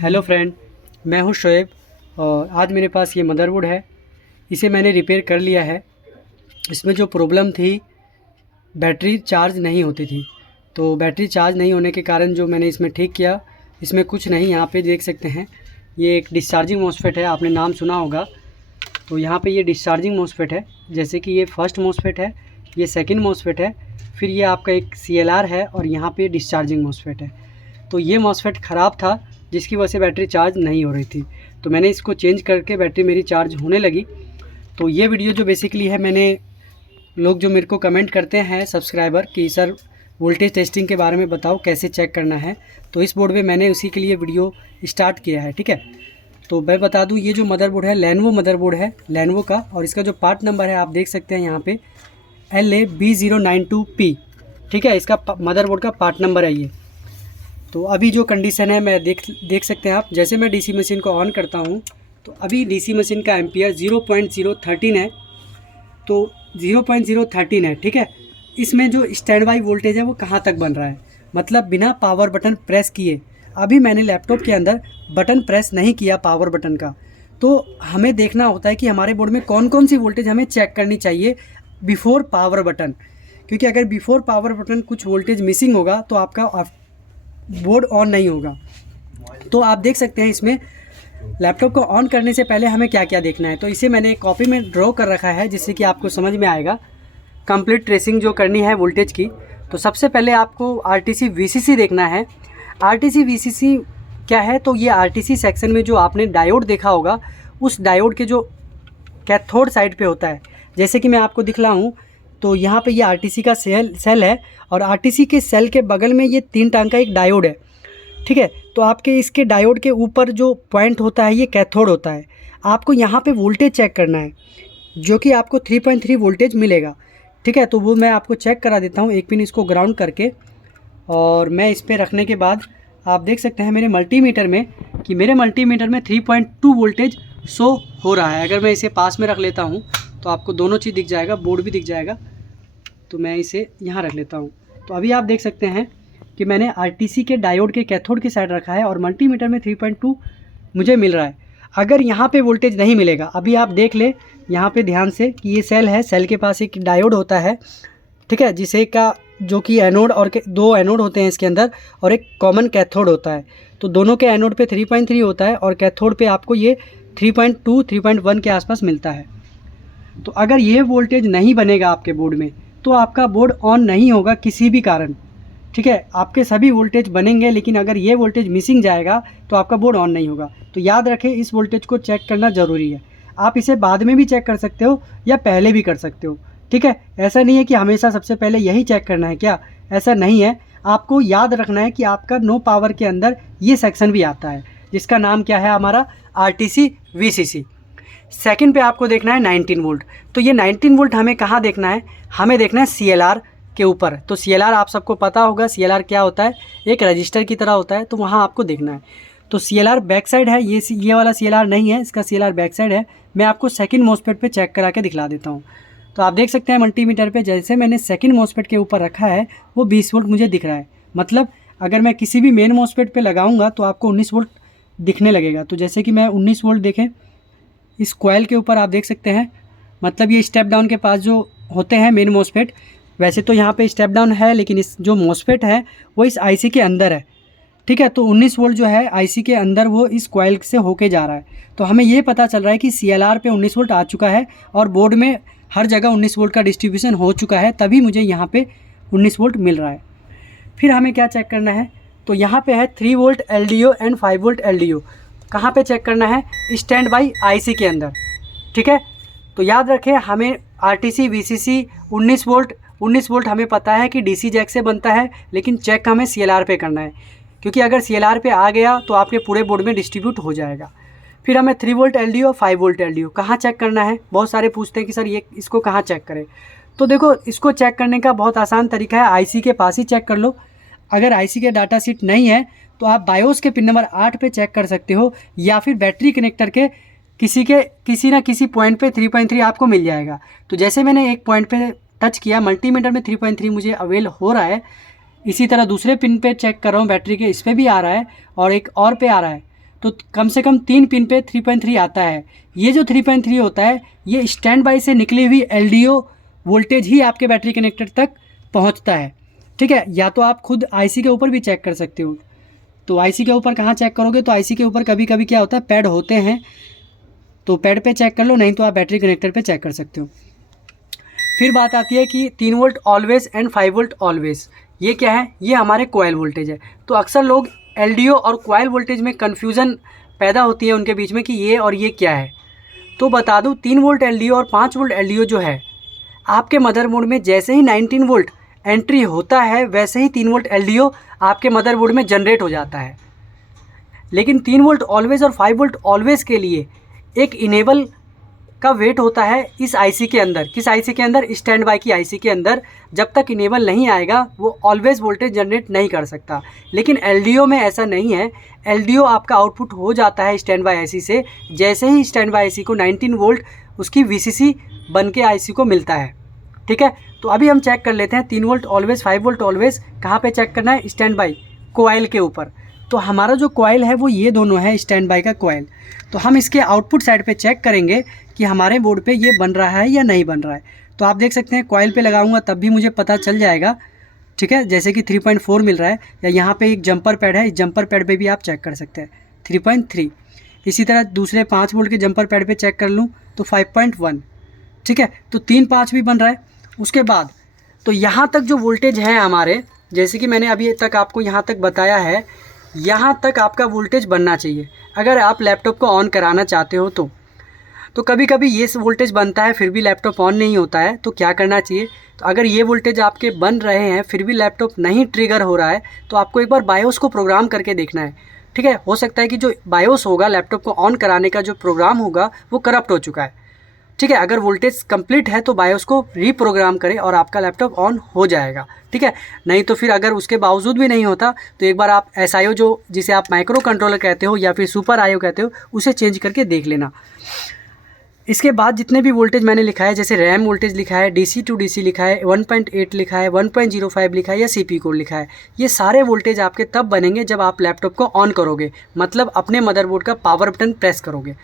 Hello friend, मैं हूं शोएब और आज मेरे पास ये मदरबोर्ड है। इसे मैंने रिपेयर कर लिया है। इसमें जो प्रॉब्लम थी, बैटरी चार्ज नहीं होती थी। तो बैटरी चार्ज नहीं होने के कारण जो मैंने इसमें ठीक किया, इसमें कुछ नहीं, यहाँ पे देख सकते हैं ये एक डिस्चार्जिंग मॉसफेट है, आपने नाम सुना होगा। तो यहाँ पे ये डिस्चार्जिंग मॉसफेट है, जैसे कि ये फर्स्ट मॉसफेट है, ये सेकंड मॉसफेट है, फिर ये आपका एक CLR है और यहाँ पे डिस्चार्जिंग मॉसफेट है। तो ये मॉसफेट ख़राब था जिसकी वजह से बैटरी चार्ज नहीं हो रही थी। तो मैंने इसको चेंज करके बैटरी मेरी चार्ज होने लगी। तो ये वीडियो जो बेसिकली है, मैंने लोग जो मेरे को कमेंट करते हैं सब्सक्राइबर कि सर वोल्टेज टेस्टिंग के बारे में बताओ कैसे चेक करना है, तो इस बोर्ड में मैंने उसी के लिए वीडियो स्टार्ट किया है। ठीक है, तो मैं बता दूं, ये जो मदरबोर्ड है लेनोवो मदरबोर्ड है, लेनोवो का, और इसका जो पार्ट नंबर है आप देख सकते हैं यहाँ पे LA-B092P। ठीक है, इसका मदरबोर्ड का पार्ट नंबर है ये। तो अभी जो कंडीशन है मैं देख सकते हैं आप, जैसे मैं डीसी मशीन को ऑन करता हूँ तो अभी डीसी मशीन का एम्पियर 0.013 है। तो 0.013 है। ठीक है, इसमें जो स्टैंड बाई वोल्टेज है वो कहाँ तक बन रहा है, मतलब बिना पावर बटन प्रेस किए। अभी मैंने लैपटॉप के अंदर बटन प्रेस नहीं किया पावर बटन का। तो हमें देखना होता है कि हमारे बोर्ड में कौन कौन सी वोल्टेज हमें चेक करनी चाहिए बिफोर पावर बटन, क्योंकि अगर बिफोर पावर बटन कुछ वोल्टेज मिसिंग होगा तो आपका बोर्ड ऑन नहीं होगा। तो आप देख सकते हैं इसमें लैपटॉप को ऑन करने से पहले हमें क्या क्या देखना है। तो इसे मैंने एक कॉपी में ड्रॉ कर रखा है जिससे कि आपको समझ में आएगा कंप्लीट ट्रेसिंग जो करनी है वोल्टेज की। तो सबसे पहले आपको RTC VCC देखना है। RTC VCC क्या है, तो ये RTC सेक्शन में जो आपने डायोड देखा होगा, उस डायोड के जो कैथोड साइड पे होता है, जैसे कि मैं आपको दिखलाऊँ तो यहाँ पे ये RTC का सेल है और RTC के सेल के बगल में ये 3 टांग का एक डायोड है। ठीक है, तो आपके इसके डायोड के ऊपर जो पॉइंट होता है ये कैथोड होता है। आपको यहाँ पे वोल्टेज चेक करना है जो कि आपको 3.3 वोल्टेज मिलेगा। ठीक है, तो वो मैं आपको चेक करा देता हूँ। एक पिन इसको ग्राउंड करके और मैं इस पर रखने के बाद आप देख सकते हैं मेरे मल्टीमीटर में कि मेरे मल्टीमीटर में 3.2 वोल्टेज शो हो रहा है। अगर मैं इसे पास में रख लेता हूँ तो आपको दोनों चीज़ दिख जाएगा, बोर्ड भी दिख जाएगा। तो मैं इसे यहाँ रख लेता हूँ। तो अभी आप देख सकते हैं कि मैंने RTC के डायोड के कैथोड की साइड रखा है और मल्टीमीटर में 3.2 मुझे मिल रहा है। अगर यहाँ पे वोल्टेज नहीं मिलेगा, अभी आप देख ले यहाँ पे ध्यान से कि ये सेल है, सेल के पास एक डायोड होता है। ठीक है, जिसे का जो कि एनोड और 2 एनोड होते हैं इसके अंदर और एक कॉमन कैथोड होता है। तो दोनों के एनोड पे 3.3 होता है और कैथोड पे आपको ये 3.2 3.1 के आसपास मिलता है। तो अगर ये वोल्टेज नहीं बनेगा आपके बोर्ड में तो आपका बोर्ड ऑन नहीं होगा किसी भी कारण। ठीक है, आपके सभी वोल्टेज बनेंगे, लेकिन अगर ये वोल्टेज मिसिंग जाएगा तो आपका बोर्ड ऑन नहीं होगा। तो याद रखें, इस वोल्टेज को चेक करना ज़रूरी है। आप इसे बाद में भी चेक कर सकते हो या पहले भी कर सकते हो। ठीक है, ऐसा नहीं है कि हमेशा सबसे पहले यही चेक करना है, क्या ऐसा नहीं है। आपको याद रखना है कि आपका नो पावर के अंदर ये सेक्शन भी आता है जिसका नाम क्या है, हमारा RTC VCC। सेकंड पे आपको देखना है 19 वोल्ट। तो ये 19 वोल्ट हमें कहाँ देखना है, हमें देखना है CLR के ऊपर। तो CLR आप सबको पता होगा, CLR क्या होता है, एक रजिस्टर की तरह होता है। तो वहाँ आपको देखना है। तो CLR बैक साइड है, ये वाला CLR नहीं है, इसका CLR बैक साइड है। मैं आपको सेकंड मॉसफेट पे चेक करा के दिखला देता हूँ। तो आप देख सकते हैं मल्टीमीटर पे जैसे मैंने सेकंड मॉसफेट के ऊपर रखा है वो 20 वोल्ट मुझे दिख रहा है। मतलब अगर मैं किसी भी मेन मॉसफेट पे लगाऊंगा तो आपको 19 वोल्ट दिखने लगेगा। तो जैसे कि मैं 19 वोल्ट देखें इस कॉइल के ऊपर, आप देख सकते हैं, मतलब ये स्टेप डाउन के पास जो होते हैं मेन मॉसफेट, वैसे तो यहाँ पे स्टेप डाउन है लेकिन इस जो मॉसफेट है वो इस IC के अंदर है। ठीक है, तो 19 वोल्ट जो है IC के अंदर वो इस कॉइल से होके जा रहा है। तो हमें ये पता चल रहा है कि CLR पे 19 वोल्ट आ चुका है और बोर्ड में हर जगह 19 वोल्ट का डिस्ट्रीब्यूशन हो चुका है, तभी मुझे यहाँ पे 19 वोल्ट मिल रहा है। फिर हमें क्या चेक करना है, तो यहाँ पे है 3 volt LDO and 5 volt LDO। कहाँ पे चेक करना है, स्टैंड बाई IC के अंदर। ठीक है, तो याद रखें हमें RTC VCC 19 वोल्ट हमें पता है कि DC जैक से बनता है, लेकिन चेक हमें CLR पे करना है, क्योंकि अगर CLR पे आ गया तो आपके पूरे बोर्ड में डिस्ट्रीब्यूट हो जाएगा। फिर हमें 3 वोल्ट LDO 5 वोल्ट LDO कहाँ चेक करना है। बहुत सारे पूछते हैं कि सर ये इसको कहाँ चेक करें। तो देखो, इसको चेक करने का बहुत आसान तरीका है, IC के पास ही चेक कर लो। अगर IC के डाटा शीट नहीं है तो आप बायोस के पिन नंबर 8 पे चेक कर सकते हो, या फिर बैटरी कनेक्टर के किसी ना किसी पॉइंट पे 3.3 आपको मिल जाएगा। तो जैसे मैंने एक पॉइंट पे टच किया, मल्टीमीटर में 3.3 मुझे अवेल हो रहा है। इसी तरह दूसरे पिन पे चेक कर रहा हूँ बैटरी के, इस पर भी आ रहा है और एक और पे आ रहा है। तो कम से कम 3 पिन पे 3.3 आता है। ये जो 3.3 होता है ये स्टैंड बाई से निकली हुई LDO वोल्टेज ही आपके बैटरी कनेक्टर तक पहुंचता है, ठीक है। या तो आप खुद IC के ऊपर भी चेक कर सकते हो। तो IC के ऊपर कहाँ चेक करोगे, तो IC के ऊपर कभी कभी क्या होता है, पैड होते हैं, तो पैड पे चेक कर लो, नहीं तो आप बैटरी कनेक्टर पे चेक कर सकते हो। फिर बात आती है कि 3 volt always and 5 volt always, ये क्या है, ये हमारे कोयल वोल्टेज है। तो अक्सर लोग LDO और कोयल वोल्टेज में कन्फ्यूज़न पैदा होती है उनके बीच में कि ये और ये क्या है। तो बता दूं 3 वोल्ट LDO और 5 वोल्ट LDO जो है आपके मदरबोर्ड में जैसे ही 19 वोल्ट एंट्री होता है वैसे ही 3 वोल्ट LDO आपके मदरबोर्ड में जनरेट हो जाता है। लेकिन 3 वोल्ट ऑलवेज और 5 वोल्ट ऑलवेज के लिए एक इनेबल का वेट होता है इस IC के अंदर। किस IC के अंदर, स्टैंड बाई की IC के अंदर। जब तक इनेबल नहीं आएगा वो ऑलवेज वोल्टेज जनरेट नहीं कर सकता। लेकिन LDO में ऐसा नहीं है। LDO आपका आउटपुट हो जाता है स्टैंड बाई IC से जैसे ही स्टैंड बाई IC को 19 वोल्ट उसकी VCC बन के IC को मिलता है, ठीक है। तो अभी हम चेक कर लेते हैं 3 वोल्ट ऑलवेज 5 वोल्ट ऑलवेज कहाँ पे चेक करना है, स्टैंड बाई कोयल के ऊपर। तो हमारा जो कोयल है वो ये दोनों है, स्टैंड बाई का कोयल। तो हम इसके आउटपुट साइड पे चेक करेंगे कि हमारे बोर्ड पे ये बन रहा है या नहीं बन रहा है। तो आप देख सकते हैं कोयल पे लगाऊंगा तब भी मुझे पता चल जाएगा, ठीक है। जैसे कि 3.4 मिल रहा है, या यहाँ पे एक जंपर पैड है, इस जंपर पैड पे भी आप चेक कर सकते हैं 3.3। इसी तरह दूसरे 5 वोल्ट के जंपर पैड पे चेक कर लूँ तो 5.1, ठीक है। तो 3-5 भी बन रहा है। उसके बाद तो यहाँ तक जो वोल्टेज है हमारे, जैसे कि मैंने अभी तक आपको यहाँ तक बताया है, यहाँ तक आपका वोल्टेज बनना चाहिए अगर आप लैपटॉप को ऑन कराना चाहते हो। तो कभी कभी ये वोल्टेज बनता है फिर भी लैपटॉप ऑन नहीं होता है, तो क्या करना चाहिए, तो अगर ये वोल्टेज आपके बन रहे हैं फिर भी लैपटॉप नहीं ट्रिगर हो रहा है तो आपको एक बार बायोस को प्रोग्राम करके देखना है, ठीक है। हो सकता है कि जो बायोस होगा लैपटॉप को ऑन कराने का जो प्रोग्राम होगा वो करप्ट हो चुका है, ठीक है। अगर वोल्टेज कंप्लीट है तो बायोस को रीप्रोग्राम करें और आपका लैपटॉप ऑन हो जाएगा, ठीक है। नहीं तो फिर अगर उसके बावजूद भी नहीं होता तो एक बार आप SIO जो जिसे आप माइक्रो कंट्रोलर कहते हो या फिर सुपर IO कहते हो उसे चेंज करके देख लेना। इसके बाद जितने भी वोल्टेज मैंने लिखा है, जैसे रैम वोल्टेज लिखा है, DC टू DC लिखा है, 1.8 लिखा है, 1.05 लिखा है या CPU कोड लिखा है, ये सारे वोल्टेज आपके तब बनेंगे जब आप लैपटॉप को ऑन करोगे, मतलब अपने मदरबोर्ड का पावर बटन प्रेस करोगे।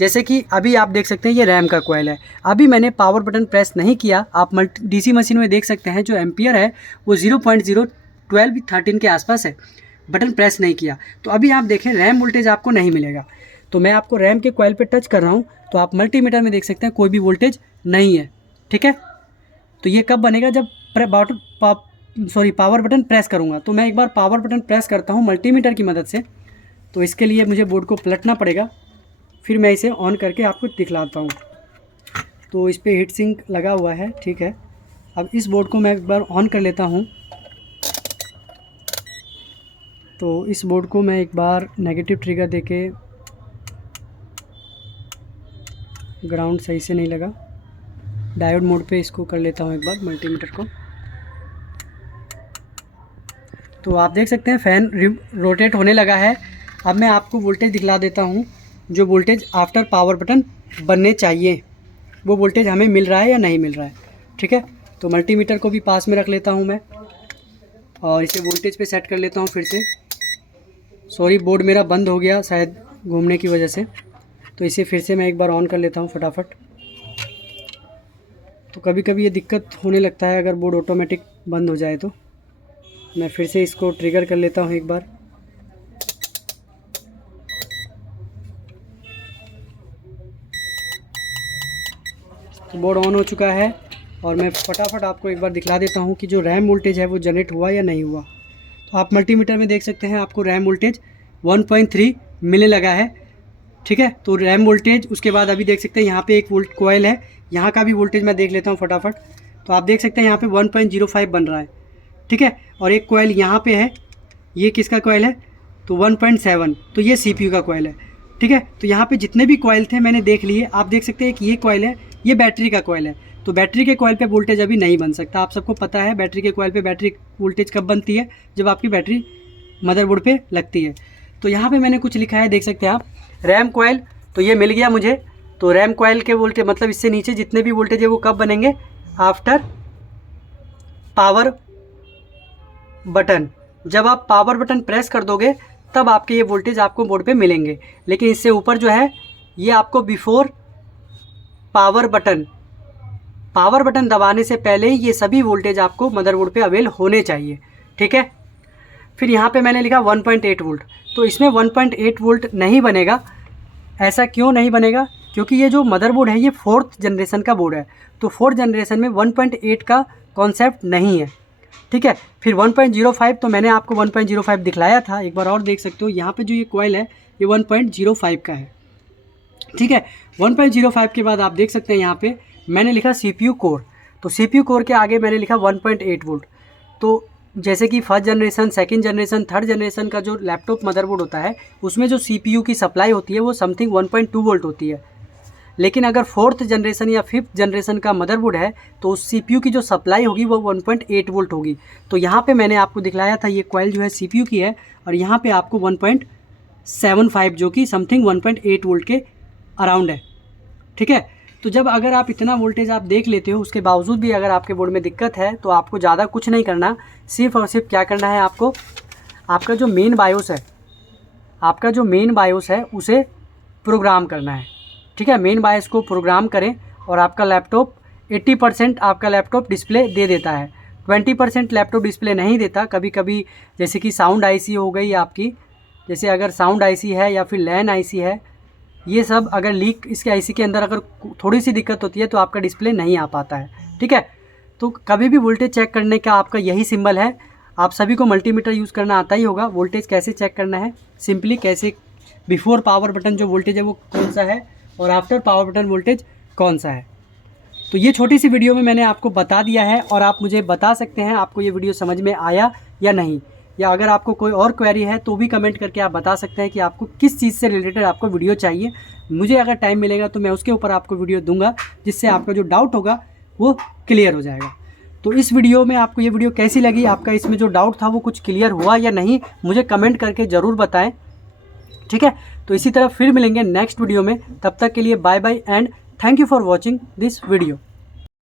जैसे कि अभी आप देख सकते हैं ये रैम का कोयल है, अभी मैंने पावर बटन प्रेस नहीं किया। आप DC मशीन में देख सकते हैं जो एम्पियर है वो 0.01213 के आसपास है, बटन प्रेस नहीं किया। तो अभी आप देखें रैम वोल्टेज आपको नहीं मिलेगा। तो मैं आपको रैम के कोयल पे टच कर रहा हूँ तो आप मल्टीमीटर में देख सकते हैं कोई भी वोल्टेज नहीं है, ठीक है। तो ये कब बनेगा, जब पावर बटन प्रेस करूँगा। तो मैं एक बार पावर बटन प्रेस करता हूँ मल्टीमीटर की मदद से। तो इसके लिए मुझे बोर्ड को पलटना पड़ेगा, फिर मैं इसे ऑन करके आपको दिखलाता हूँ। तो इस पर हीट सिंक लगा हुआ है, ठीक है। अब इस बोर्ड को मैं एक बार ऑन कर लेता हूँ। तो इस बोर्ड को मैं एक बार नेगेटिव ट्रिगर देके, ग्राउंड सही से नहीं लगा, डायोड मोड पे इसको कर लेता हूँ एक बार मल्टीमीटर को। तो आप देख सकते हैं फ़ैन रोटेट होने लगा है। अब मैं आपको वोल्टेज दिखला देता हूँ जो वोल्टेज आफ्टर पावर बटन बनने चाहिए, वो वोल्टेज हमें मिल रहा है या नहीं मिल रहा है, ठीक है। तो मल्टीमीटर को भी पास में रख लेता हूँ मैं और इसे वोल्टेज पे सेट कर लेता हूँ फिर से। सॉरी, बोर्ड मेरा बंद हो गया शायद घूमने की वजह से, तो इसे फिर से मैं एक बार ऑन कर लेता हूँ फटाफट। तो कभी कभी ये दिक्कत होने लगता है अगर बोर्ड ऑटोमेटिक बंद हो जाए। तो मैं फिर से इसको ट्रिगर कर लेता हूँ एक बार। तो बोर्ड ऑन हो चुका है और मैं फटाफट आपको एक बार दिखला देता हूँ कि जो रैम वोल्टेज है वो जनरेट हुआ या नहीं हुआ। तो आप मल्टीमीटर में देख सकते हैं आपको रैम वोल्टेज 1.3 मिलने लगा है, ठीक है। तो रैम वोल्टेज, उसके बाद अभी देख सकते हैं यहाँ पे एक वोल्ट कोयल है, यहाँ का भी वोल्टेज मैं देख लेता हूँ फटाफट। तो आप देख सकते हैं यहाँ पे 1.05 बन रहा है, ठीक है। और एक कोयल यहाँ पे है, ये किसका कोयल है, तो 1.7, तो ये CPU का कोयल है, ठीक है। तो यहाँ पे जितने भी कोयल थे मैंने देख लिए। आप देख सकते हैं कि ये कोयल है, ये बैटरी का कोयल है। तो बैटरी के कोयल पे वोल्टेज अभी नहीं बन सकता। आप सबको पता है बैटरी के कोयल पे बैटरी वोल्टेज कब बनती है, जब आपकी बैटरी मदरबोर्ड पे लगती है। तो यहाँ पे मैंने कुछ लिखा है, देख सकते हैं आप, रैम कोयल। तो ये मिल गया मुझे। तो रैम कोयल के वोल्टेज मतलब इससे नीचे जितने भी वोल्टेज है वो कब बनेंगे, आफ्टर पावर बटन। जब आप पावर बटन प्रेस कर दोगे तब आपके ये वोल्टेज आपको बोर्ड पे मिलेंगे। लेकिन इससे ऊपर जो है ये आपको बिफोर पावर बटन दबाने से पहले ही ये सभी वोल्टेज आपको मदरबोर्ड पे अवेल होने चाहिए, ठीक है। फिर यहाँ पे मैंने लिखा 1.8 वोल्ट, तो इसमें 1.8 वोल्ट नहीं बनेगा। ऐसा क्यों नहीं बनेगा? क्योंकि ये जो मदरबोर्ड है ये 4th जनरेशन का बोर्ड है, तो 4th जनरेशन में 1.8 का कॉन्सेप्ट नहीं है, ठीक है। फिर 1.05, तो मैंने आपको 1.05 दिखलाया था, एक बार और देख सकते हो। यहाँ पे जो ये कॉइल है ये 1.05 का है, ठीक है। 1.05 के बाद आप देख सकते हैं यहाँ पे मैंने लिखा CPU कोर, तो CPU कोर के आगे मैंने लिखा 1.8 वोल्ट। तो जैसे कि 1st generation, 2nd generation, 3rd generation का जो लैपटॉप मदरबोर्ड होता है उसमें जो CPU की सप्लाई होती है वो समथिंग 1.2 वोल्ट होती है। लेकिन अगर 4th जनरेशन या 5th जनरेशन का मदरबोर्ड है तो उस CPU की जो सप्लाई होगी वो 1.8 वोल्ट होगी। तो यहाँ पे मैंने आपको दिखलाया था ये कॉइल जो है CPU की है, और यहाँ पे आपको 1.75 जो कि समथिंग 1.8 वोल्ट के अराउंड है, ठीक है। तो जब अगर आप इतना वोल्टेज आप देख लेते हो, उसके बावजूद भी अगर आपके बोर्ड में दिक्कत है, तो आपको ज़्यादा कुछ नहीं करना, सिर्फ और सिर्फ क्या करना है आपको, आपका जो मेन बायोस है उसे प्रोग्राम करना है, ठीक है। मेन बायोस को प्रोग्राम करें और आपका लैपटॉप 80% आपका लैपटॉप डिस्प्ले दे देता है। 20% लैपटॉप डिस्प्ले नहीं देता। कभी कभी जैसे कि साउंड आईसी हो गई आपकी, जैसे अगर साउंड आईसी है या फिर लैन आईसी है, ये सब अगर लीक इसके आईसी के अंदर अगर थोड़ी सी दिक्कत होती है तो आपका डिस्प्ले नहीं आ पाता है, ठीक है। तो कभी भी वोल्टेज चेक करने का आपका यही सिंबल है। आप सभी को मल्टीमीटर यूज़ करना आता ही होगा। वोल्टेज कैसे चेक करना है, सिंपली कैसे बिफोर पावर बटन जो वोल्टेज है वो कौन सा है और आफ्टर पावर बटन वोल्टेज कौन सा है। तो ये छोटी सी वीडियो में मैंने आपको बता दिया है, और आप मुझे बता सकते हैं आपको ये वीडियो समझ में आया या नहीं, या अगर आपको कोई और क्वेरी है तो भी कमेंट करके आप बता सकते हैं कि आपको किस चीज़ से रिलेटेड आपको वीडियो चाहिए। मुझे अगर टाइम मिलेगा तो मैं उसके ऊपर आपको वीडियो दूंगा, जिससे आपका जो डाउट होगा वो क्लियर हो जाएगा। तो इस वीडियो में आपको ये वीडियो कैसी लगी, आपका इसमें जो डाउट था वो कुछ क्लियर हुआ या नहीं, मुझे कमेंट करके ज़रूर बताएं, ठीक है। तो इसी तरह फिर मिलेंगे नेक्स्ट वीडियो में। तब तक के लिए bye bye and thank you for watching this video.